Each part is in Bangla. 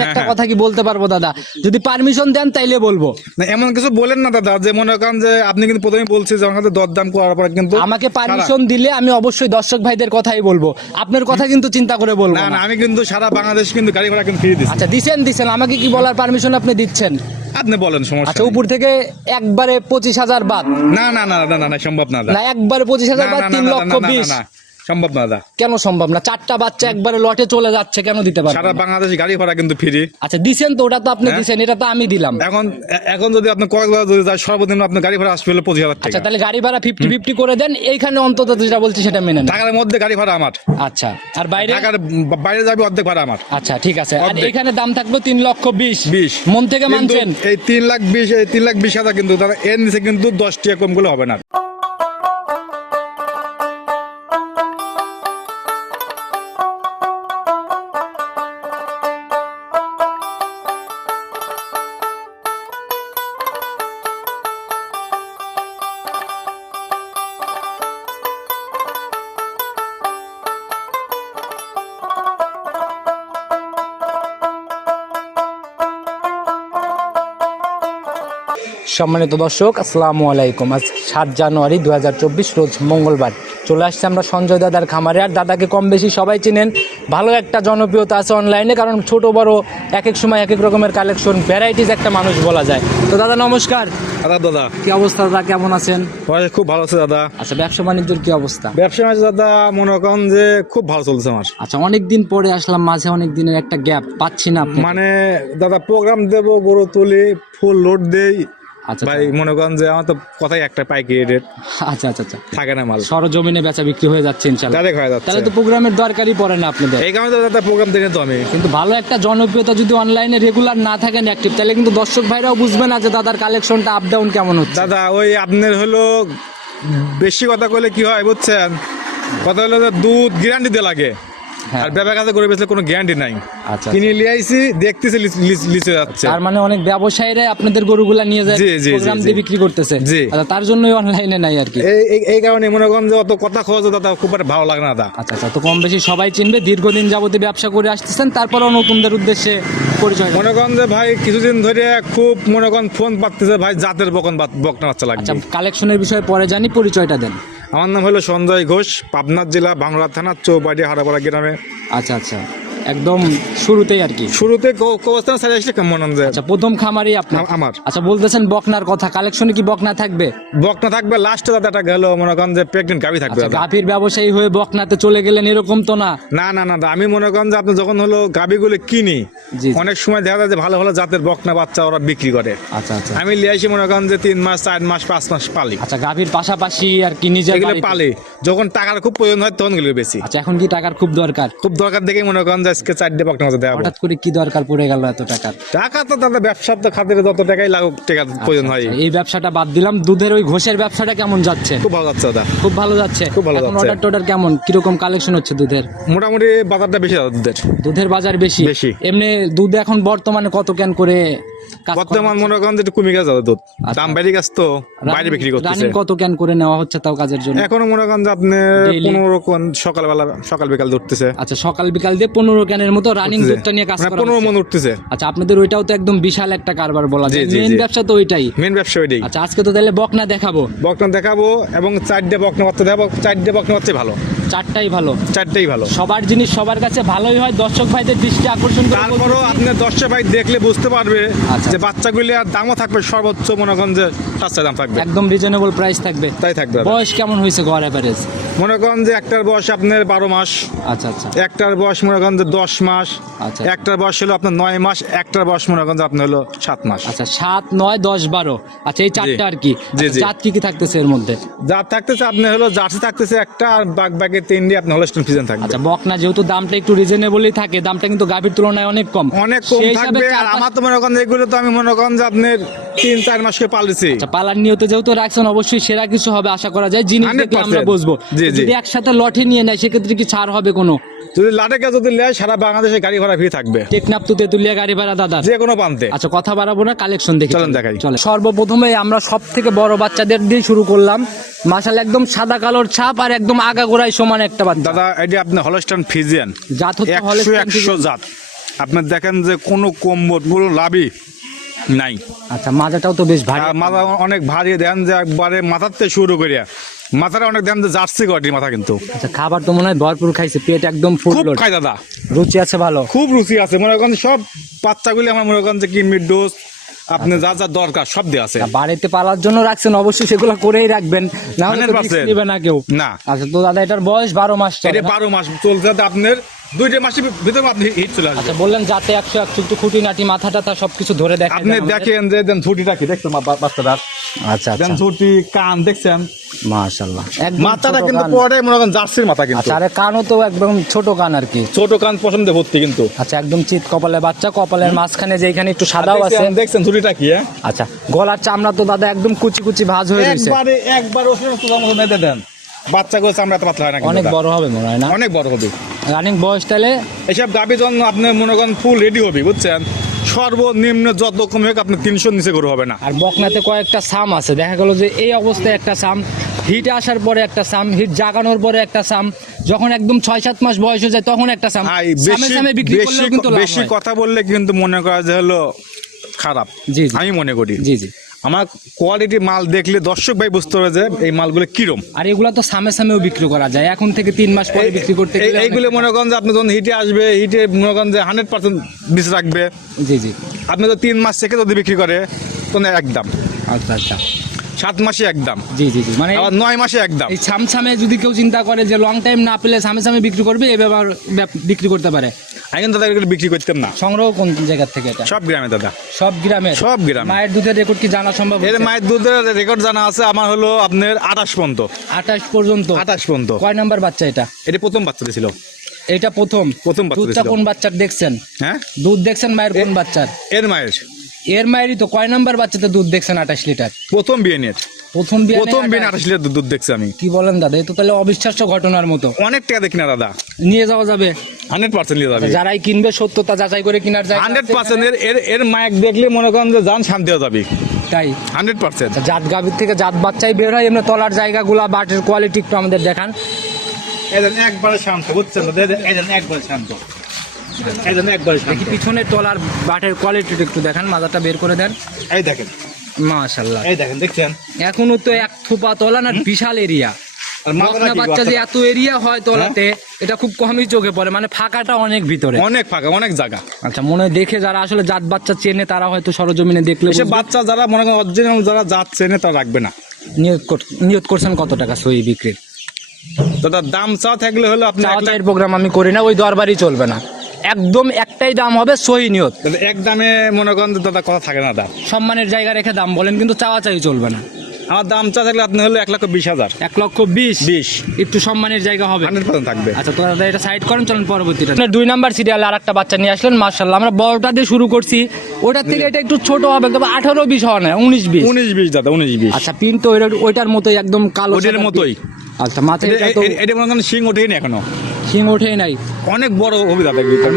আমি একটা কথা কি বলতে পারব দাদা যদি পারমিশন দেন তাইলে বলব না এমন কিছু বলেন না দাদা যে মনে করেন যে আপনি কিন্তু প্রথমে বলছি যে আমার কাছে দরদাম করার পরে কিন্তু আমাকে পারমিশন দিলে আমি অবশ্যই দর্শক ভাইদের কথাই বলব আপনার কথা কিন্তু চিন্তা করে বলব না আমি কিন্তু সারা বাংলাদেশ কিন্তু গাড়ি ভাড়া কিন্তু ফ্রি দিচ্ছি আচ্ছা দিছেন দিছেন আমাকে কি বলার পারমিশন আপনি দিচ্ছেন আপনি বলেন সমস্যা আচ্ছা উপর থেকে একবারে পঁচিশ হাজার বাদ না না না না না সম্ভব না না একবারে পঁচিশ হাজার বাদ তিন লক্ষ বিশ সম্ভব না দাদা। কেন সম্ভব না? চারটা বাচ্চা একবারে লটে চলে যাচ্ছে কেন দিতে পারবেন সারা বাংলাদেশ গাড়ি ভাড়া কিন্তু ফ্রি আচ্ছা দিছেন তো ওটা তো আপনি হ্যাঁ? দিছেন এটা তো আমি দিলাম। এখন এখন যদি আপনি কক্সবাজার যদি যায় সর্বনিম্ন আপনার গাড়ি ভাড়া আসবে পঁচিশ হাজার আচ্ছা তাহলে গাড়ি ভাড়া ফিফটি ফিফটি করে দেন এইখানে অন্তত যেটা বলছি সেটা মেনে নেন। ঢাকার মধ্যে গাড়ি ভাড়া আমার। আচ্ছা আর বাইরে? ঢাকার বাইরে যাবে অর্ধেক ভাড়া আমার। আচ্ছা ঠিক আছে। আর এখানে দাম থাকল তিন লক্ষ বিশ। বিশ। মন থেকে মানছেন? এই তিন লাখ বিশ এই তিন লাখ বিশ হাজার কিন্তু দাদা এর নিচে কিন্তু দশ টাকা কম করলে হবে না। সম্মানিত দর্শক আসসালামু আলাইকুম। আজ সাত জানুয়ারি দু হাজার চব্বিশ রোজ মঙ্গলবার। চলে আসছে আমরা সঞ্জয় দাদার খামারে। আর দাদাকে কম বেশি সবাই চিনেন ভালো একটা জনপ্রিয়তা আছে অনলাইনে কারণ ছোট বড় এক এক সময় এক এক রকমের কালেকশন ভ্যারাইটিস একটা মানুষ বলা যায়। তো দাদা নমস্কার। দাদা দাদা। কি অবস্থা দাদা? কেমন আছেন? খুব ভালো আছে দাদা। আচ্ছা ব্যবসা বাণিজ্যের কি অবস্থা? ব্যবসা বাণিজ্য দাদা মনে করেন যে খুব ভালো চলছে আমার। আচ্ছা অনেক দিন পরে আসলাম মাঝে অনেক দিনের একটা গ্যাপ পাচ্ছি না মানে দাদা প্রোগ্রাম দেব গরু তুলি ফুল লোড দেই। আচ্ছা ভাই মনে করেন যে আমার তো কথাই একটা পাইকারি রেট আচ্ছা আচ্ছা আচ্ছা। থাকে না মাল। সরজমিনে বেচা বিক্রি হয়ে যাচ্ছে ইনশাল্লাহ ডাইরেক্ট হয়ে যাচ্ছে। তাহলে তো প্রোগ্রামের দরকারই পড়ে না আপনাদের। এই কারণে দাদা প্রোগ্রাম দেখে তো আমি। কিন্তু ভালো একটা জনপ্রিয়তা যদি অনলাইনে রেগুলার না থাকেন অ্যাক্টিভ তাহলে কিন্তু দর্শক ভাইরাও বুঝবে না যে দাদার কালেকশনটা আপ ডাউন কেমন হচ্ছে। দাদা ওই আপনার হলো বেশি কথা কইলে কি হয় বুঝছেন? কথা হলো দুধ গ্যারান্টি দিয়ে লাগে। হ্যাঁ। আর ব্যবসা কাছে করে বেচলে কোনো গ্যারান্টি নাই। আচ্ছা কিনে লিয়ে আইছি দেখতেছি লিচ- যাচ্ছে। তার মানে অনেক ব্যবসায়ীরা আপনাদের গরুগুলা নিয়ে যায় প্রোগ্রাম দিয়ে বিক্রি করতেছে। জি। আচ্ছা তার জন্যই অনলাইনে নাই আর কি। এই এই- কারণে মনে করেন যে অত কথা খোঁজ দাদা খুব একটা ভালো লাগে না দাদা। আচ্ছা আচ্ছা তো কম বেশি সবাই চিনবে দীর্ঘদিন যাবতে ব্যবসা করে আসতেছেন তারপরও নতুনদের উদ্দেশ্যে পরিচয়। মনে করেন যে ভাই কিছুদিন ধরে খুব মনে করেন ফোন পাচ্ছে ভাই জাতের বকন বকনা বাচ্চা লাগবে। আচ্ছা কালেকশনের বিষয়ে পরে জানি পরিচয়টা দেন। আমার নাম হলো সঞ্জয় ঘোষ পাবনা জেলা বাংলা থানা চৌবাড়ি হারাপাড়া গ্রামে। আচ্ছা আচ্ছা। একদম শুরুতেই আর কি। শুরুতে অবস্থান সাইড আসলে কেমন মনে আচ্ছা প্রথম খামারই আপনার। আমার। আচ্ছা বলতেছেন বকনার কথা কালেকশনে কি বকনা থাকবে? বকনা থাকবে লাস্টে দাদা একটা গেল মনে করেন যে প্রেগনেন্ট গাবি থাকবে আচ্ছা গাভীর ব্যবসায়ী হয়ে বকনাতে চলে গেলেন এরকম তো না? না না না আমি মনে করেন যে আপনি যখন হলো গাবিগুলো কিনি অনেক সময় দেখা যায় যে ভালো ভালো জাতের বকনা বাচ্চা ওরা বিক্রি করে। আচ্ছা আচ্ছা। আমি লিয়ে আসি মনে করেন যে তিন মাস চার মাস পাঁচ মাস পালি। আচ্ছা গাভীর পাশাপাশি আর কি এগুলো পালি। যখন টাকার খুব প্রয়োজন হয় তখন গেলে বেশি আচ্ছা এখন কি টাকার খুব দরকার? খুব দরকার দেখে মনে করেন যে আজকে চারটে বকনা মাছ দেওয়া হঠাৎ করে কি দরকার পড়ে গেল এত টাকা টাকা তো দাদা তো খাতিরে যত টাকাই লাগুক টাকা প্রয়োজন হয়। আচ্ছা, এই ব্যবসাটা বাদ দিলাম দুধের ওই ঘোষের ব্যবসাটা কেমন যাচ্ছে? খুব ভালো যাচ্ছে দাদা। খুব ভালো যাচ্ছে? খুব ভালো যাচ্ছে। অর্ডার টর্ডার কেমন? কীরকম কালেকশন হচ্ছে দুধের? মোটামুটি বাজারটা বেশি দুধের। দুধের বাজার বেশি? বেশি। এমনি দুধ এখন বর্তমানে কত ক্যান করা বর্তমান মনে করেন যে কমে গেছে দুধ। দাম বেড়ে গেছে তো বাইরে বিক্রি করতেছে। কত ক্যান করে নেওয়া হচ্ছে তাও কাজের জন্য? এখনও মনে করেন যে আপনি? পনেরো সকালবেলা সকাল বিকাল উঠতেছে। আচ্ছা সকাল বিকাল দিয়ে পনেরো ক্যানের মতো রানিং দুধটা নিয়ে কাজ মানে করা পনেরো। মন উঠতেছে। আচ্ছা আপনাদের ওইটাও তো একদম বিশাল একটা কারবার বলা যায়। মেইন ব্যবসা তো ওইটাই। মেন ব্যবসা ওইটাই। আচ্ছা আজকে তো তাহলে বকনা দেখাবো। বকনা দেখাবো এবং চারটে বকনা বাচ্চা দেখাবো। চারটে বকনা বাচ্চা ভালো। চারটাই ভালো। চারটেই ভালো। সবার জিনিস সবার কাছে ভালোই হয় দর্শক ভাইদের দৃষ্টি আকর্ষণ করে তারপরও আপনি দশটা ভাই দেখলে বুঝতে পারবে আচ্ছা। যে বাচ্চাগুলি আর দামও থাকবে সর্বোচ্চ মনে করেন যে দাম থাকবে। একদম রিজনেবল প্রাইস থাকবে। তাই থাকবে বয়স কেমন হয়েছে গড় অ্যাভারেজ মনে করেন যে একটার বয়স আপনার বারো মাস আচ্ছা আচ্ছা। একটার বয়স মনে করেন যে দশ মাস আচ্ছা। একটার বয়স হলো আপনার নয় মাস একটার বয়স মনে করেন যে আপনার হলো সাত মাস। আচ্ছা সাত নয় দশ বারো। আচ্ছা এই চারটা আর কি? আচ্ছা, জাত কি কি থাকতেছে এর মধ্যে? যার থাকতেছে আপনি হলো জার্সি থাকতেছে একটা আর বাগ বাগের তিনটি আপনার হলস্টন ফিজেন থাকবে। আচ্ছা বকনা যেহেতু দামটা একটু রিজনেবলই থাকে দামটা কিন্তু গাভীর তুলনায় অনেক কম। অনেক কম থাকবে আর আমার তো মনে করেন এগুলো তো আমি মনে করেন যে আপনার তিন চার মাসকে পালিছি। আচ্ছা পালার নিয়তে যেহেতু রাখছেন অবশ্যই সেরা কিছু হবে আশা করা যায়। জিনিস দেখলে আমরা বুঝব। যদি একসাথে লটে নিয়ে নেয় সেক্ষেত্রে কি ছাড় হবে কোনো? যদি যদি নেয় সারা বাংলাদেশে গাড়ি ভাড়া ফ্রি থাকবে। টেকনাপ গাড়ি ভাড়া দাদা যে কোনো প্রান্তে। আচ্ছা কথা বাড়াবো না কালেকশন দেখি। চলেন দেখাই। চলে সর্বপ্রথমে আমরা সব থেকে বড় বাচ্চাদের দিয়ে শুরু করলাম। মাসাল একদম সাদা কালোর ছাপ আর একদম আগাগোড়ায় সমান একটা বাচ্চা। দাদা এটি আপনি হলস্টন ফিজিয়ান জাত হচ্ছে একশো জাত। আপনার দেখেন যে কোনো কম্বল কোনো লাভই নাই। আচ্ছা মাজাটাও তো বেশ ভারী। মাথা অনেক ভারী দেন যে একবারে থেকে শুরু করিয়া। মাথাটা অনেক দেন যে জার্সি কোয়ালিটির মাথা কিন্তু। আচ্ছা খাবার তো মনে হয় ভরপুর খাইছে পেট একদম ফুল খুব খাই দাদা। রুচি আছে ভালো? খুব রুচি আছে মনে করেন সব বাচ্চাগুলি আমার মনে করেন যে কি কিডনির ডোজ আপনি যা যা দরকার সব দেওয়া আছে। বাড়িতে পালার জন্য রাখছেন অবশ্যই সেগুলো করেই রাখবেন। না হলে তো 100% নেবে না কেউ। না। আচ্ছা তো দাদা এটার বয়স বারো মাস এটা বারো মাস চলছে আপনার দুইটা মাসের ভিতরে আপনি হিট চলে আসবে। আচ্ছা বললেন যাতে একশো একশো একটু খুঁটিনাটি মাথা টাথা সবকিছু ধরে দেখেন আপনি দেখেন যে দেন কি? দেখছেন মা- বাচ্চাটার? আচ্ছা দেন আচ্ছা ছুটি কান দেখছেন? মাশাআল্লাহ। একদম মাথাটা কিন্তু পরে মনে করেন জার্সির মাথা কিন্তু। আচ্ছা আরে কানও তো একদম ছোট কান আর কি। ছোট কান পছন্দে ভর্তি কিন্তু। আচ্ছা একদম চিত কপালে বাচ্চা কপালের মাঝখানে যেখানে একটু সাদাও আছে। দেখছেন- ছুটিটা কি হ্যাঁ? আচ্ছা গলার চামড়া তো দাদা একদম কুচি কুচি ভাঁজ হয়ে রয়েছে একবারে একবার ওষুধ দেন। বাচ্চা করে চামড়া তো পাতলা হয় না অনেক বড় হবে মনে হয় না? অনেক বড় হবে। রানিং বয়স তাহলে? এসব গাভি যখন আপনি মনে করেন ফুল রেডি হবে বুঝছেন? সর্বনিম্ন যত কম হোক আপনি তিনশো নিচে করে হবে না। আর বকনাতে কয়েকটা সাম আছে দেখা গেল যে এই অবস্থায় একটা সাম হিট আসার পরে একটা সাম হিট জাগানোর পরে একটা সাম যখন একদম ছয় সাত মাস বয়স হয়ে যায় তখন একটা সাম বেশি বিক্রি বেশি কিন্তু বেশি কথা বললে কিন্তু মনে করা যে হলো খারাপ। জি জি। আমি মনে করি। জি জি। আমার কোয়ালিটি মাল দেখলে দর্শক ভাই বুঝতে হবে যে এই মালগুলো কিরম। আর এগুলো তো সামে সামেও বিক্রি করা যায়। এখন থেকে তিন মাস পরে বিক্রি করতে গেলে এইগুলো মনে করেন যে আপনি যখন হিটে আসবে হিটে মনে করেন যে হান্ড্রেড পার্সেন্ট বিষ রাখবে। জি জি। আপনি তো তিন মাস থেকে যদি বিক্রি করে তখন একদম। আচ্ছা আচ্ছা। সাত মাসে একদম জি জি জি। মানে আবার নয় মাসে একদম এই সামসামে যদি কেউ চিন্তা করে যে লং টাইম না পেলে সামে সামে বিক্রি করবে এই ব্যাপার বিক্রি করতে পারে। কিন্তু দাদা এগুলো বিক্রি করতাম না। সংগ্রহ কোন জায়গা থেকে এটা? সব গ্রামে দাদা। সব গ্রামে সব গ্রামে। মায়ের দুধের রেকর্ড কি জানা সম্ভব এর মায়ের দুধের রেকর্ড জানা আছে আমার হলো আপনার আঠাশ পর্যন্ত। আঠাশ পর্যন্ত? আঠাশ পর্যন্ত। কয় নাম্বার বাচ্চা এটা? এটা প্রথম বাচ্চা ছিল এটা প্রথম? প্রথম বাচ্চা কোন বাচ্চার দেখছেন? হ্যাঁ? দুধ দেখছেন মায়ের কোন বাচ্চার? এর মায়ের। এর মায়েরই তো কয় নাম্বার বাচ্চাতে দুধ দেখছেন আঠাশ লিটার? প্রথম বিয়ে নিয়ে। প্রথম বিয়ে প্রথম বিয়ে আঠাশ লিটার দুধ- দেখছি আমি। কি বলেন দাদা এ তো তাহলে অবিশ্বাস্য ঘটনার মতো। অনেক টাকা দেখি না দাদা। নিয়ে যাওয়া যাবে? হান্ড্রেড পার্সেন্ট নিয়ে যাবে। যারাই কিনবে সত্যতা যাচাই করে কেনার যায় হান্ড্রেড পার্সেন্ট এর এর মায়ের দেখলে মনে করেন যে যান শান্তি হয়ে যাবে। তাই? Hundred percent. জাত গাভীর থেকে জাত বাচ্চাই বের হয় এমনি তলার জায়গাগুলা বাটের কোয়ালিটি একটু আমাদের দেখান। একবারে শান্ত বুঝছেন একবারে শান্ত। একবারে দেখি পিছনের তলার বাটের কোয়ালিটি একটু দেখান মাজাটা বের করে দেন। এই দেখেন। মাশাল্লাহ এই দেখেন দেখছেন? এখনও তো এক থোপা তলা না বিশাল এরিয়া বাচ্চা যে এত এরিয়া হয় তলাতে এটা খুব কমই চোখে পড়ে মানে ফাঁকাটা অনেক ভিতরে। অনেক ফাঁকা অনেক জায়গা। আচ্ছা মনে দেখে যারা আসলে জাত বাচ্চা চেনে তারা হয়তো সরজমিনে দেখলে বুঝবে। বাচ্চা যারা মনে করেন অরিজিনাল যারা যাচ্ছে চেনে তারা রাখবে না। নিয়োগ নিয়ত করছেন কত টাকা সই বিক্রির? তো দাম চা থাকলে হলো আপনি চাওয়া এক লাখ- চাইয়ের প্রোগ্রাম আমি করি না ওই দরবারই চলবে না। একদম একটাই দাম হবে সহি নিয়ত। এক দামে মনে করেন দাদা কথা থাকে না দাম সম্মানের জায়গা রেখে দাম বলেন কিন্তু চাওয়া চাই চলবে না। আমার দাম চা থাকলে আপনি হলো এক লক্ষ বিশ হাজার। এক লক্ষ বিশ? বিশ। একটু সম্মানের জায়গা হবে। হান্ড্রেড পার্সেন্ট থাকবে। আচ্ছা তো দাদা এটা সাইড করেন চলেন পরবর্তীটা। আপনার দুই নাম্বার সিরিয়ালে আর একটা বাচ্চা নিয়ে আসলেন মার্শাল্লাহ আমরা বড়টা দিয়ে শুরু করছি। ওটার থেকে এটা একটু ছোট হবে তবে আঠারো বিশ হওয়া না উনিশ বিশ। উনিশ বিশ দাদা উনিশ বিশ। আচ্ছা পিন তো ওইটার- মতোই একদম কালো ওটার মতোই। আচ্ছা মাথায় এটা- মনে করেন শিং ওঠেই না এখনও। শিং ওঠেই নাই। অনেক বড়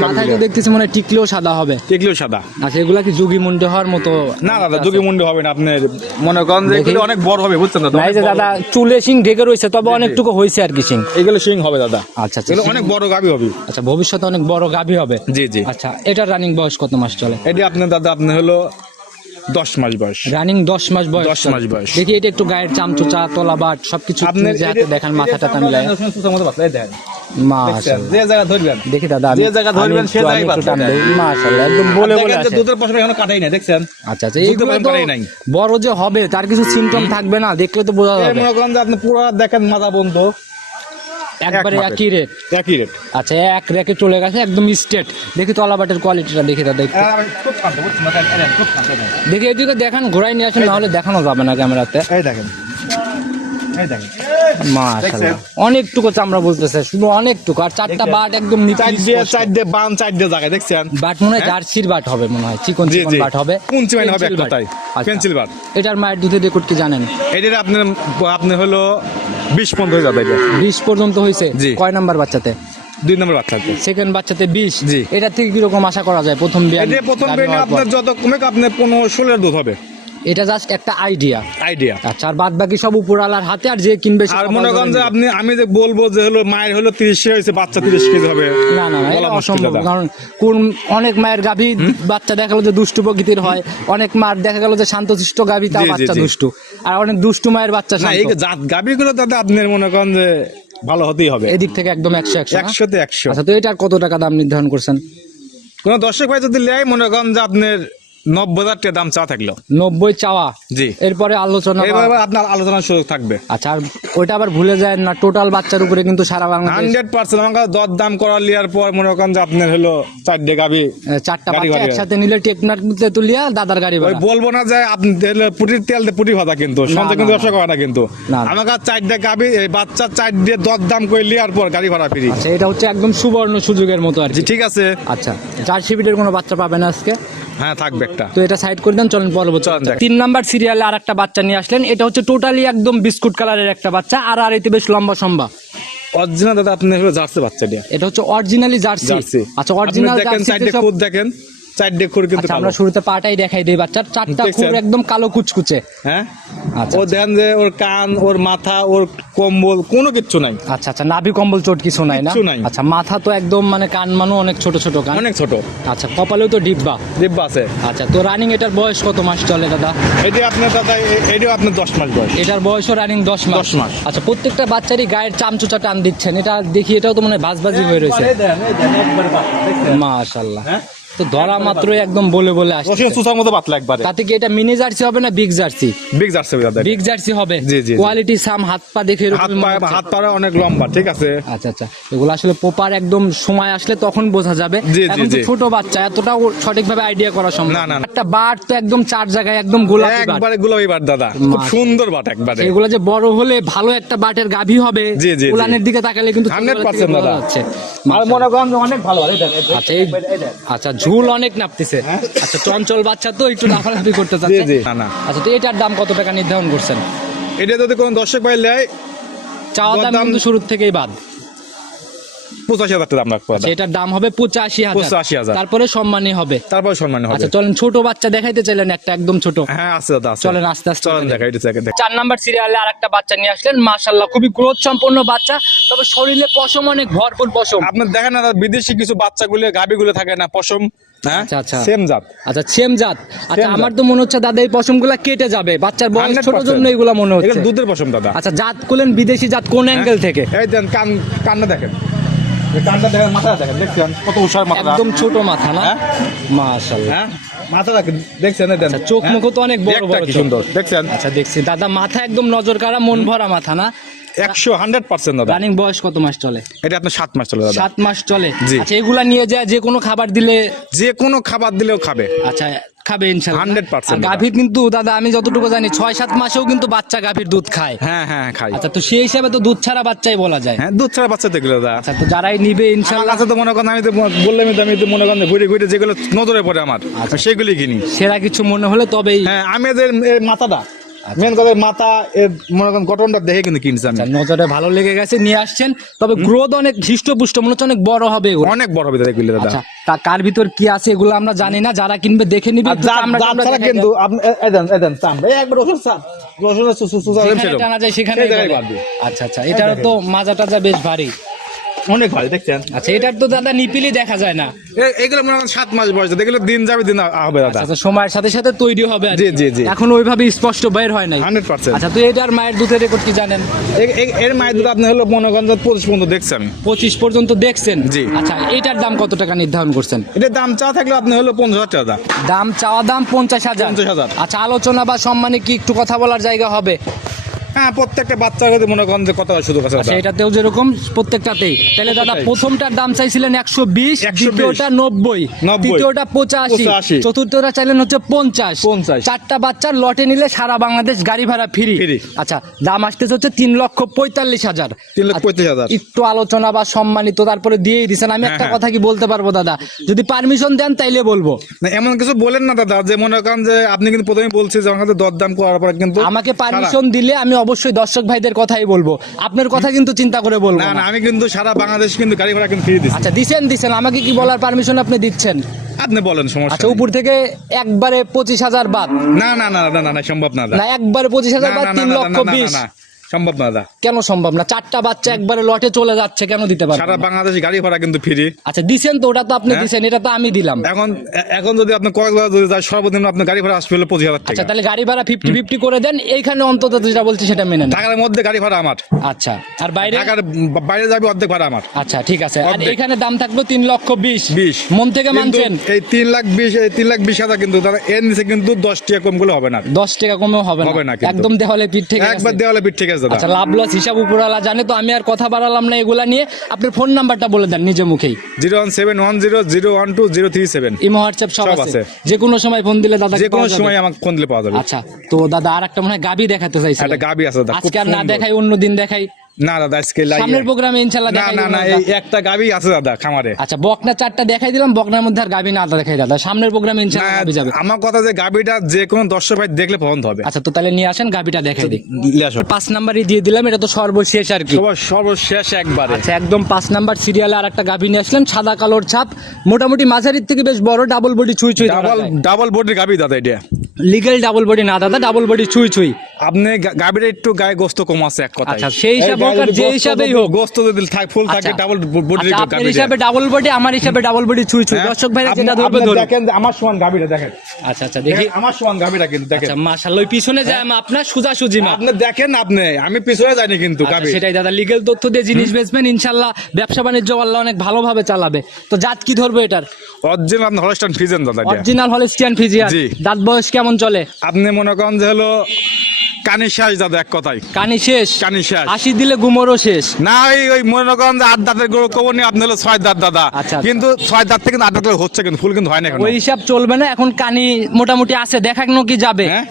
মাথায় তো দেখতেছি মনে টিকলেও সাদা হবে। এগুলো সাদা। আচ্ছা এগুলা কি যুগি মুন্ডে হওয়ার মতো না দাদা যোগী মুন্ডি হবে না আপনার মনে করেন যে এগুলো অনেক বড় হবে বুঝছেন দাদা অনেক যে দাদা চুলে শিং ঢেকে রয়েছে তবে অনেকটুকু হয়েছে আর কি শিং। এগুলো শিং হবে দাদা। আচ্ছা আচ্ছা অনেক বড় গাবি হবে। আচ্ছা ভবিষ্যতে অনেক বড় গাভী হবে। জি জি। আচ্ছা এটার রানিং বয়স কত মাস চলে? এটি আপনার দাদা আপনি হলো দশ মাস বয়স। রানিং দশ মাস বয়স 10 মাস। বয়স। দেখি এটা একটু গায়ের চামচুচা তলা বাট সবকিছু আপনার দেখান মাথাটা মিলায় মাশাআল্লাহ যে জায়গা ধরবেন। দেখি দাদা যে জায়গা ধরবেন সে আমি জায়গায় একটু টান বাচ্চা দেই। মাশাআল্লাহ একদম বলে বলে আসে। দুধের পশমে এখনও কাটাই না দেখছেন? আচ্ছা আচ্ছা নাই। বড় যে হবে তার কিছু সিমটম থাকবে না দেখলে তো বোঝা যাবে। মনে করেন যে আপনি পুরো দেখেন মাথা বন্ধ। একবারে। একই রেট একই রেট আচ্ছা এক রেকে চলে গেছে একদম স্টেট দেখি তলা বাটের কোয়ালিটিটা দেখি দাদা দেখেন। দেখি এদিকে দেখান ঘোরাই নিয়ে আসুন নাহলে দেখানো যাবে না ক্যামেরাতে এই দেখেন। মাশাআল্লাহ। অনেকটুকু চামড়া বলতেছে শুধু অনেকটুকু। আর চারটা বাট একদম চার দিয়ে চার দিয়ে বান চার দিয়ে জায়গায় দেখছেন? বাট মনে হয় জার্সির বাট হবে মনে হয় চিকন চিকন বাট হবে। কোন চিকন হবে এক কথায়? আচ্ছা। বাট। এটার মায়ের দুধের রেকর্ড কি জানেন? এটার আপনার আপনি হলো বিশ পনেরো হয়ে যাবে এটা। বিশ পর্যন্ত হয়েছে কয় নাম্বার বাচ্চাতে? দুই নম্বর বাচ্চা সেকেন্ড বাচ্চাতে বিশ। জি। এটা থেকে কীরকম আশা করা যায় প্রথম এটা প্রথম পর? আপনার যত কমে আপনার পনেরো ষোলোর দুধ হবে। এটা জাস্ট একটা আইডিয়া আইডিয়া আচ্ছা আর বাদ বাকি সব উপরালার হাতে আর যে কিনবে আর মনে করেন যে আপনি আমি যে বলব যে হলো মায়ের হলো তিরিশ হয়েছে বাচ্চা তিরিশ কেজি হবে। না না না অসম্ভব। কারণ কোন অনেক মায়ের গাভী বাচ্চা দেখা গেলো যে দুষ্টু প্রকৃতির হয় অনেক মার দেখা গেল যে শান্তশিষ্ট গাভী তার বাচ্চা দুষ্টু। আর অনেক দুষ্টু মায়ের বাচ্চা না এই জাত গাভীগুলো দাদা আপনার মনে করেন যে ভালো হতেই হবে। এদিক থেকে একদম একশো একশো? একশোতে একশো। আচ্ছা তো এটার কত টাকা দাম নির্ধারণ করছেন? কোন দর্শক ভাই যদি লেয় মনে করেন যে আপনার নব্বই হাজার টাকা দাম চা থাকল। নব্বই চাওয়া? জি। এরপরে আলোচনা বা- আপনার আলোচনার সুযোগ থাকবে। আচ্ছা আর ওইটা আবার ভুলে যায় না টোটাল বাচ্চার উপরে কিন্তু সারা বাংলাদেশ হান্ড্রেড পার্সেন্ট আমার কাছে দর দাম করার লিয়ার পর মনে করেন যে আপনার হলো চারটে গাভী চারটা বাচ্চা একসাথে নিলে টেকনার তুলিয়া দাদার গাড়ি ওই বলব না যে আপনি পুটির তেল দিয়ে পুটি ভাজা কিন্তু সঞ্চয় কিন্তু না, ব্যবসা করে না কিন্তু। না, না। আমার কাছে চারটে গাভী এই বাচ্চা চারটে দর দাম করে লিয়ার পর গাড়ি ভাড়া ফ্রি। আচ্ছা এটা হচ্ছে একদম সুবর্ণ সুযোগের মতো আর কি। ঠিক আছে। আচ্ছা জার্সি বিটের কোনো বাচ্চা পাবে না আজকে? হ্যাঁ থাকবে একটা। তো এটা সাইড করে দেন চলেন পরবর্তী তিন নাম্বার সিরিয়ালে আর একটা বাচ্চা নিয়ে আসলেন। এটা হচ্ছে টোটালি একদম বিস্কুট কালারের একটা বাচ্চা আর আর এতে বেশ লম্বা সম্বা। অরিজিনাল দাদা আপনি জার্সি বাচ্চা এটা হচ্ছে অরিজিনালি জার্সি আচ্ছা অরিজিনাল দেখেন খুদ দেখেন। চারটে খুর কিন্তু আচ্ছা আমরা শুরুতে পাটাই দেখাই দিই বাচ্চার চারটা খুর একদম কালো কুচকুচে। হ্যাঁ? আচ্ছা ও দেখেন যে ওর কান ওর মাথা ওর কম্বল কোনো কিচ্ছু নাই। আচ্ছা আচ্ছা নাভি কম্বল চোট কিছু নাই না? আচ্ছা মাথা তো একদম মানে কান মানো অনেক ছোট ছোট কান। অনেক ছোট। আচ্ছা কপালেও তো ডিব্বা। দিব্যা আছে। আচ্ছা তো রানিং এটার বয়স কত মাস চলে দাদা? এটি আপনার দাদা এটিও আপনার দশ মাস বয়স। এটার বয়সও রানিং দশ মাস। দশ মাস। আচ্ছা প্রত্যেকটা বাচ্চারই গায়ের চামচুচা টান দিচ্ছেন। এটা দেখি এটাও তো মানে বাজবাজি হয়ে রয়েছে। মাশাল্লাহ। হ্যাঁ? তো ধরা মাত্রই একদম বলে বলে আসছে। সুসার মতো পাতলা একবারে। তাতে কি এটা মিনি জার্সি হবে না বিগ জার্সি বিগ জার্সি দাদা বিগ জার্সি হবে। জি, জি, জি। কোয়ালিটি সাম হাত পা দেখে হাত পা হাত পা অনেক লম্বা ঠিক আছে। আচ্ছা আচ্ছা। এগুলো আসলে পোপার একদম সময় আসলে তখন বোঝা যাবে। এখন তো ছোট বাচ্চা এতটাও সঠিকভাবে আইডিয়া করা সম্ভব না, না, না। একটা বাট তো একদম চার জায়গায় একদম গোলাপি বাট একবারে গুলাবি বাট দাদা। খুব সুন্দর বাট একবারে। এগুলো যে বড় হলে ভালো একটা বাটের গাভী হবে। জি, জি, জি। উলানের দিকে তাকালে কিন্তু 100% ছোটবেলা থেকে বোঝা দাদা। আর মনে করেন অনেক ভালো এই আচ্ছা আচ্ছা ঝুল অনেক নাপতেছে। আচ্ছা চঞ্চল বাচ্চা তো একটু লাফালাফি করতে চাচ্ছে। না না। আচ্ছা তো এটার দাম কত টাকা নির্ধারণ করছেন? এটা যদি কোনো দর্শক ভাই নেয় চাওয়া দাম দাম- কিন্তু শুরুর থেকেই বাদ। পঁচাশি হাজার টাকা আচ্ছা, এটার দাম হবে পঁচাশি হাজার। তারপরে সম্মানী হবে। তারপর সম্মান হবে। আচ্ছা চলেন ছোট বাচ্চা দেখাইতে চাইলেন একটা একদম ছোট। হ্যাঁ আছে দাদা চলেন আস্তে আস্তে চলেন করে দেখা এটা দেখেন চার নাম্বার সিরিয়ালে বাচ্চা নিয়ে আসলেন। মাশাল্লাহ খুবই গ্রোথ সম্পন্ন বাচ্চা। তবে শরীরে পশম অনেক ভরপুর পশম। আপনার দেখেন না বিদেশি কিছু বাচ্চাগুলো গাবিগুলো থাকে না পশম হ্যাঁ? আচ্ছা, আচ্ছা। সেম জাত। আচ্ছা সেম জাত। আচ্ছা আমার তো মনে হচ্ছে দাদা এই পশমগুলা কেটে যাবে। বাচ্চার বয়স ছোট জন্য এগুলা মনে হচ্ছে। দুধের পশম দাদা। আচ্ছা জাত করলেন বিদেশি জাত কোন অ্যাঙ্গেল থেকে? এই দেন কান কানটা দেখেন। কানটা দেখেন মাথা দেখেন দেখছেন? কত উষার মাথা একদম ছোট মাথা না? হ্যাঁ? হ্যাঁ? মাথা দেখেন দেখছেন আচ্ছা, চোখ মুখ তো অনেক বড় বড় সুন্দর? দেখছেন? আচ্ছা দেখছি। দাদা মাথা একদম নজর কাড়া মন ভরা মাথা না? একশো হান্ড্রেড পার্সেন্ট দাদা। রানিং বয়স কত মাস চলে? এটা আপনার সাত মাস চলে দাদা। সাত মাস চলে? আচ্ছা এগুলা নিয়ে যায় যে কোনো খাবার দিলে যে কোনো খাবার দিলেও খাবে। আচ্ছা খাবে ইনশাল্লাহ। 100% গাভীর কিন্তু দাদা আমি যতটুকু জানি ছয় সাত মাসেও কিন্তু বাচ্চা গাভীর দুধ খায়। হ্যাঁ হ্যাঁ খাই আচ্ছা তো সেই হিসাবে তো দুধ ছাড়া বাচ্চাই বলা যায়। হ্যাঁ দুধ ছাড়া বাচ্চা দেখল দাদা। আচ্ছা তো যারাই নিবে ইনশাল্লাহ তো মনে করেন আমি তো বললাম তো আমি তো মনে করেন ঘুরে ঘুরে যেগুলো নজরে পড়ে আমার আচ্ছা। সেগুলি কিনি। সেরা কিছু মনে হলে তবেই হ্যাঁ আমি মাথাটা মেন কথা মাথা মনে করেন গঠনটা দেখে কিন্তু কিনছি আমি। আচ্ছা, নজরে ভালো লেগে গেছে নিয়ে আসছেন। তবে গ্রোথ অনেক হৃষ্টপুষ্ট মনে হচ্ছে অনেক বড় হবে অনেক বড় হবে দাদা দাদা। আচ্ছা তা কার ভিতর কি আছে এগুলো আমরা জানি না যারা কিনবে দেখে নিবে কিন্তু এদেন এদেন এই একবার রসুন রসুন। টানা যায় সেখানে। আচ্ছা আচ্ছা এটারও তো মাজা টাজা বেশ ভারী। অনেক ভালো দেখছেন? আচ্ছা এটার তো দাদা নিপিলি দেখা যায় না। এগুলো মনে হয় সাত মাস বয়স এগুলো দিন যাবে দিন হবে দাদা। আচ্ছা সময়ের সাথে সাথে তৈরি হবে জি, জি, জি। এখন ওইভাবে স্পষ্ট বের হয় নাই। Hundred percent. আচ্ছা তো এটার মায়ের দুধের রেকর্ড কি জানেন? এর মায়ের দুধ আপনি হলো মনে যে পঁচিশ পর্যন্ত দেখছেন। পঁচিশ পর্যন্ত দেখছেন? জি। আচ্ছা এটার দাম কত টাকা নির্ধারণ করছেন? এটার দাম চা থাকলে আপনি হলো পঞ্চাশ হাজার টাকা। দাম। চাওয়া দাম পঞ্চাশ হাজার। 50,000 আচ্ছা আলোচনা বা সম্মানে কি একটু কথা বলার জায়গা হবে? হ্যাঁ প্রত্যেকটা বাচ্চার কাছে মনে করেন যে কত সুযোগ আছে আচ্ছা এটাতেও যেরকম প্রত্যেকটাতেই। তাহলে দাদা প্রথমটার দাম চাইছিলেন একশো বিশ দ্বিতীয়টা নব্বই তৃতীয়টা পঁচাশি চতুর্থটা চাইলেন হচ্ছে পঞ্চাশ। 50 চারটা বাচ্চার লটে নিলে সারা বাংলাদেশ গাড়ি ভাড়া ফ্রি। আচ্ছা দাম আসতেছে হচ্ছে তিন লক্ষ পঁয়তাল্লিশ হাজার। তিন লক্ষ পঁয়ত্রিশ হাজার। একটু আলোচনা বা সম্মানিত তারপরে দিয়েই দিচ্ছেন আমি একটা হ্যাঁ, কথা কি বলতে পারব দাদা? যদি পারমিশন দেন তাইলে বলব। না এমন কিছু বলেন না দাদা যে মনে করেন যে আপনি কিন্তু প্রথমে বলছি যে আমার কাছে দরদাম করার পর কিন্তু আমাকে পারমিশন দিলে আমি অবশ্যই দর্শক ভাইদের কথাই বলব। আপনার কথা কিন্তু চিন্তা করে বলব না আমি কিন্তু সারা বাংলাদেশ কিন্তু গাড়ি ভাড়া কিন্তু ফ্রি দিচ্ছি। আচ্ছা দিছেন দিছেন। আমাকে কি বলার পারমিশন আপনি দিচ্ছেন? আপনি বলেন সমস্যা আচ্ছা উপর থেকে একবারে পঁচিশ হাজার বাদ। না না না না না সম্ভব না না। একবারে পঁচিশ হাজার বাদ তিন লক্ষ বিশ। সম্ভব না দাদা। কেন সম্ভব না? চারটা বাচ্চা একবারে লটে চলে যাচ্ছে কেন দিতে সারা পারবেন না? বাংলাদেশ গাড়ি ভাড়া কিন্তু ফ্রি আচ্ছা দিছেন তো ওটা তো আপনি হ্যাঁ? দিছেন এটা তো আমি দিলাম। এখন এখন যদি আপনি কক্সবাজার যদি যায় সর্বনিম্ন আপনার গাড়ি ভাড়া আসবে হলো পঁচিশ হাজার আচ্ছা তাহলে গাড়ি ভাড়া ফিফটি ফিফটি করে দেন এইখানে অন্তত যেটা বলছি সেটা মেনে নেন। ঢাকার মধ্যে গাড়ি ভাড়া আমার। আচ্ছা আর বাইরে? ঢাকার বাইরে যাবে অর্ধেক ভাড়া আমার। আচ্ছা ঠিক আছে। আর এখানে দাম থাকল তিন লক্ষ বিশ। বিশ। মন থেকে মানছেন? এই তিন লাখ বিশ এই তিন লাখ বিশ হাজার কিন্তু তারা এর নিচে কিন্তু দশ টাকা কম করলে হবে না। দশ টাকা কমেও হবে হবে না একদম দেহলে পিঠ থেকে একবার দেওয়ালে পিঠ ঠিক আছে দাদা। আচ্ছা লাভ লস হিসাব উপরওয়ালা জানে তো আমি আর কথা বাড়ালাম না এগুলা নিয়ে। আপনি ফোন নাম্বারটা বলে দেন নিজে মুখেই। Zero one seven one zero zero one two zero three seven. Imo WhatsApp সব আছে। আছে। যে কোনো সময় ফোন দিলে দাদা যে কোনো সময় আমাকে ফোন দিলে পাওয়া যাবে। আচ্ছা তো দাদা আর একটা মনে হয় গাবি দেখাতে চাইছি। একটা গাবি আছে দাদা আজকে আর না দেখাই অন্য দিন দেখাই। না দাদা আজকে সামনের প্রোগ্রামে ইনশাল্লাহ না দেখাই না না এই একটা গাবি আছে দাদা খামারে। আচ্ছা বকনা চারটা দেখাই দিলাম বকনার মধ্যে আর গাবি না দেখাই দাদা। সামনের প্রোগ্রামে না ইনশাল্লাহ গাবি যাবে। আমার কথা যে গাবিটা যে কোনো দর্শক ভাই দেখলে পছন্দ হবে। আচ্ছা তো তাহলে নিয়ে আসেন গাবিটা দেখাই দিই। নিয়ে আসো। পাঁচ নাম্বারই দিয়ে দিলাম এটা তো সর্বশেষ আর কি। সবার সর্বশেষ একবারে। আচ্ছা একদম পাঁচ নাম্বার সিরিয়ালে আর একটা গাভী নিয়ে আসলেন সাদা কালোর ছাপ। মোটামুটি মাঝারির থেকে বেশ বড় ডাবল বডি ছুঁই ছুঁই ডাবল ডাবল বডির গাবি দাদা এটা। লিগেল ডাবল বডি না দাদা ডাবল বডি ছুঁই ছুঁই। আপনি গাবিটা একটু গায়ে গোস্ত কম আছে এক কথা আচ্ছা, সেই হিসাব হোক আর যে হিসাবেই হোক। গোস্ত যদি থাক ফুল থাকে। ডাবল আচ্ছা, আপনার হিসাবে ডাবল বডি আমার হিসাবে ডাবল বডি ছুঁই ছুঁই দর্শক ভাইরা যেটা ধরবে হ্যাঁ? দেখেন আমার সমান গাবিটা দেখেন। আচ্ছা আচ্ছা দেখি। আমার সমান গাবিটা কিন্তু দেখেন। আচ্ছা মাশাআল্লাহ পিছনে যায় আমা আপনার সোজা সুজি মা। আপনি দেখেন আপনি আমি পিছনে যাইনি কিন্তু আচ্ছা, গাবি সেটাই দাদা লিগেল তথ্য দিয়ে জিনিস বেচবেন ইনশাল্লাহ ব্যবসা বাণিজ্য আল্লাহ অনেক ভালোভাবে চালাবে। তো জাত কি ধরবে এটার? অরিজিনাল হলস্টাইন ফিজেন দাদা। অরিজিনাল হলিস্টিয়ান ফিজিয়ান দাঁত বয়স কেমন চলে? আপনি মনে করেন যে হলো কানি শেষ দাদা এক কথাই কানি শেষ? কানি শেষ। আশি দিলে গুমরও শেষ। না ওই ওই মনে করেন যে আট দাঁতের গরু কবর নিয়ে আপনি হলো ছয় দাঁত দাদা। আচ্ছা, আচ্ছা। কিন্তু ছয় দাঁত থেকে আট দাঁত হচ্ছে কিন্তু ফুল কিন্তু হয় না এখন। ওই হিসাব চলবে না এখন কানি মোটামুটি আছে দেখানো কি যাবে। হ্যাঁ?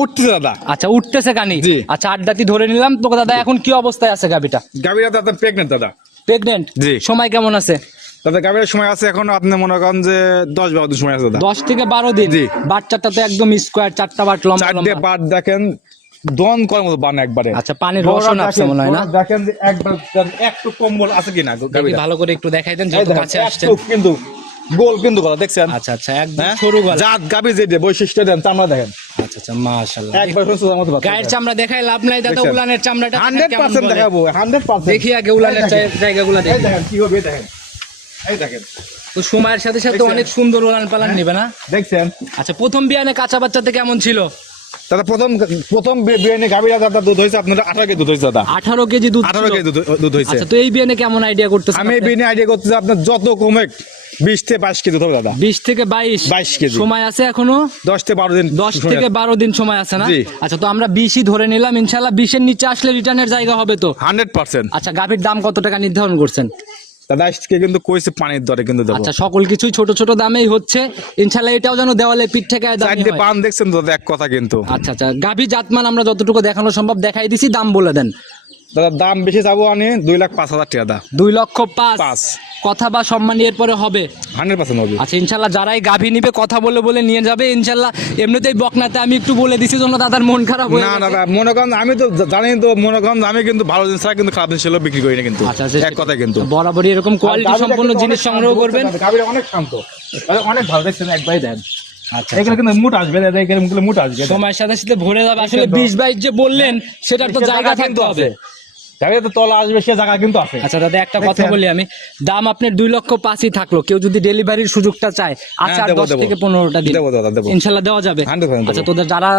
উঠছে দাদা। আচ্ছা উঠতেছে কানি। আচ্ছা আড্ডাতি ধরে নিলাম। তো দাদা এখন কি অবস্থায় আছে গাবিটা গাভীরা দাদা প্রেগনেন্ট দাদা। প্রেগনেন্ট জি। সময় কেমন আছে? দাদা গাভীর সময় আছে এখন আপনি মনে করেন যে দশ বারো দিন সময় আছে দাদা। দশ থেকে বারো দিন। বাচ্চাটা তো একদম স্কোয়ার চারটা বাট লম্বা লম্বা। দেখেন দন করার মতো বান একবারে। আচ্ছা পানির গোড়া রসন আছে মনে হয় না? দেখেন যে একবার একটু কম্বল আছে কিনা ভালো করে একটু দেখাই দেন কাছে একটু কিন্তু গোল কিন্তু গলা দেখছেন? আচ্ছা আচ্ছা একদম হ্যাঁ? সরু গলা। জাত গাভী যে বৈশিষ্ট্য দেন চামড়া দেখেন। আচ্ছা আচ্ছা মাশাআল্লাহ। একবার শুনছো আমার মতো গায়ের চামড়া দেখাই লাভ নাই দাদা উলানের চামড়াটা হান্ড্রেড কেমন পার্সেন্ট বলে? দেখাবো হান্ড্রেড পার্সেন্ট। দেখি আগে উলানের জায়- জায়গাগুলো দেখেন কি হবে দেখেন। এই দেখেন। তো সময়ের সাথে সাথে অনেক সুন্দর উলান পালান নেবে না? দেখছেন? আচ্ছা প্রথম বিয়ানে কাঁচা বাচ্চাতে কেমন ছিল? দাদা প্রথম প্রথম বিরিয়ানি গাভীরা দাদা দুধ হয়েছে আপনার আঠারো কেজি দুধ হয়েছে দাদা। আঠারো কেজি দুধ আঠারো কেজি দুধ হয়েছে। আচ্ছা তো এই বিয়ানে কেমন আইডিয়া করতেছেন আমি এই বিরিয়ানি আইডিয়া করতে চাই আপনার যত কমে বিশ থেকে বাইশ কেজি হবে দাদা। বিশ থেকে বাইশ 22 কেজি। সময় আছে এখনও? দশ থেকে বারো দিন দশ থেকে বারো দিন সময় আছে না? আচ্ছা তো আমরা বিশই ধরে নিলাম ইনশাল্লাহ বিশের নিচে আসলে রিটার্নের জায়গা হবে তো। Hundred percent. আচ্ছা গাভীর দাম কত টাকা নির্ধারণ করছেন? দাদা আজকে কিন্তু কইছে পানির দরে কিন্তু দেবো। আচ্ছা সকল কিছুই ছোট ছোট দামেই হচ্ছে। ইনশাল্লাহ এটাও যেন দেওয়ালে পিঠ থেকে চারটে পান দেখছেন তো এক কথা কিন্তু। আচ্ছা আচ্ছা গাভী জাতমান আমরা যতটুকু দেখানো সম্ভব দেখাই দিছি দাম বলে দেন। দাদা দাম বেশি যাব আনি দুই লাখ পাঁচ হাজার টাকা দা। দুই লক্ষ পাঁচ। পাঁচ। কথা বা সম্মান এরপরে হবে। হান্ড্রেড পার্সেন্ট হবে। আচ্ছা ইনশাল্লাহ যারাই গাভী নিবে কথা বলে বলে নিয়ে যাবে ইনশাল্লাহ এমনিতেই বকনাতে আমি একটু বলে দিছি জন্য দাদার মন খারাপ হয়ে না দাদা মনে করেন আমি তো জানি তো মনে করেন আমি কিন্তু ভালো জিনিস কিন্তু খারাপ জিনিস বিক্রি করি না কিন্তু। আচ্ছা আচ্ছা, এক কথা কিন্তু। বরাবরই এরকম কোয়ালিটি সম্পন্ন জিনিস সংগ্রহ করবেন। গাভীরা অনেক শান্ত। অনেক ভালো দেখছেন একবারই দেন। আচ্ছা এখানে কিন্তু মুট আসবে দাদা এখানে কিন্তু আসবে। সময়ের সাথে সাথে ভরে যাবে। আসলে বিশ বাইশ যে বললেন সেটার তো জায়গা থাকতে হবে। গাভীরা তো তলা আসবে সে জায়গা কিন্তু আছে। আচ্ছা দাদা একটা কথা বলি আমি। দাম আপনার দুই লক্ষ পাঁচই থাকল। কেউ যদি ডেলিভারির সুযোগটা চায় আচ্ছা দশ থেকে পনেরোটা দিন। দেবো ইনশাল্লাহ দেওয়া যাবে। আচ্ছা তোদের যারা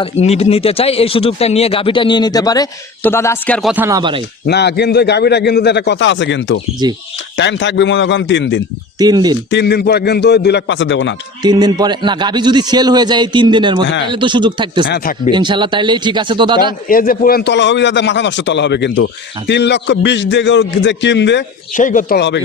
নিতে চায় এই সুযোগটা নিয়ে গাভিটা নিয়ে নিতে পারে। তো দাদা আজকে আর কথা না বাড়াই। না কিন্তু গাভীটা কিন্তু একটা কথা আছে কিন্তু। জি। টাইম থাকবে মনে করেন তিন দিন। তিন দিন? তিন দিন পর কিন্তু দুই লাখ পাঁচে দেবো না তিন দিন পরে? না গাভি যদি সেল হয়ে যায় এই তিন দিনের মধ্যে হ্যাঁ। তাহলে তো সুযোগ থাকতেছে। হ্যাঁ, থাকবে। ইনশাল্লাহ তাইলেই ঠিক আছে তো দাদা। যে পুরান তলা হবে দাদা মাথা নষ্ট তলা হবে কিন্তু। আচ্ছা। তিন লক্ষ বিশ যে কিনবে সেই তলা হবে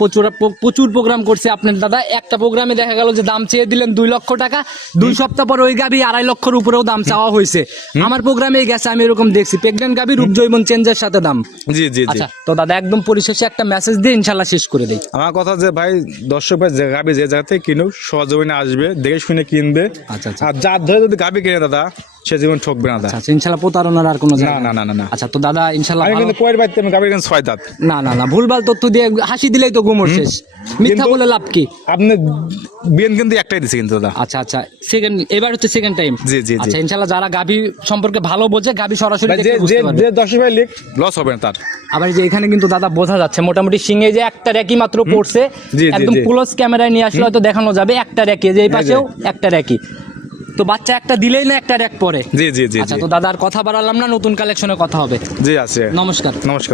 প্রচুর প্রচুর প্রোগ্রাম করছে আপনার দাদা। একটা প্রোগ্রামে দেখা গেল যে দাম চেয়ে দিলেন দুই লক্ষ টাকা। দুই সপ্তাহ পর ওই গাবি আড়াই লক্ষের উপরেও দাম চাওয়া হয়েছে। আমার প্রোগ্রামে গেছে আমি এরকম দেখছি। প্রেগনেন্ট গাবি রূপজৈবন চেঞ্জের সাথে দাম। জি জি জি। আচ্ছা তো দাদা একদম পরিশেষে একটা মেসেজ দিয়ে ইনশাল্লাহ শেষ করে দেই। আমার কথা যে ভাই দর্শক ভাই যে গাবি যে জায়গা থেকে কিনুক সহজমিনে আসবে দেখে শুনে কিনবে আচ্ছা, আচ্ছা। আর যার ধরে যদি গাবি কিনে দাদা সে জীবন ঠকবে না আচ্ছা ইনশাল্লাহ প্রতারণার আর কোনো না না না না না। আচ্ছা তো দাদা ইনশাল্লাহ আমি কিন্তু কয়ের বাড়িতে আমি ছয় দাঁত। না না না ভুলভাল তথ্য দিয়ে হাসি দিলেই তো গুমর শেষ। মিথ্যা বলে লাভ কি? আপনি বিয়েন কিন্তু একটাই দিছে কিন্তু দাদা আচ্ছা আচ্ছা সেকেন্ড এবার হচ্ছে সেকেন্ড টাইম জি, জি। আচ্ছা ইনশাল্লাহ যারা গাভী সম্পর্কে ভালো বোঝে গাভী সরাসরি দেখে যে বুঝতে যে পারবে। যে দশ ভাই লিখ লস হবে না তার। আবার যে এখানে কিন্তু দাদা বোঝা যাচ্ছে মোটামুটি সিংহে যে একটা র্যাকি মাত্র পড়ছে একদম ক্লোজ ক্যামেরায় নিয়ে আসলে হয়তো দেখানো যাবে একটা র্যাকি যে এই পাশেও একটা র্যাকি তো বাচ্চা একটা দিলেই না একটা এক পরে। জি জি জি আচ্ছা তো দাদার কথা বাড়ালাম না নতুন কালেকশনে কথা হবে। জি আছে। নমস্কার। নমস্কার।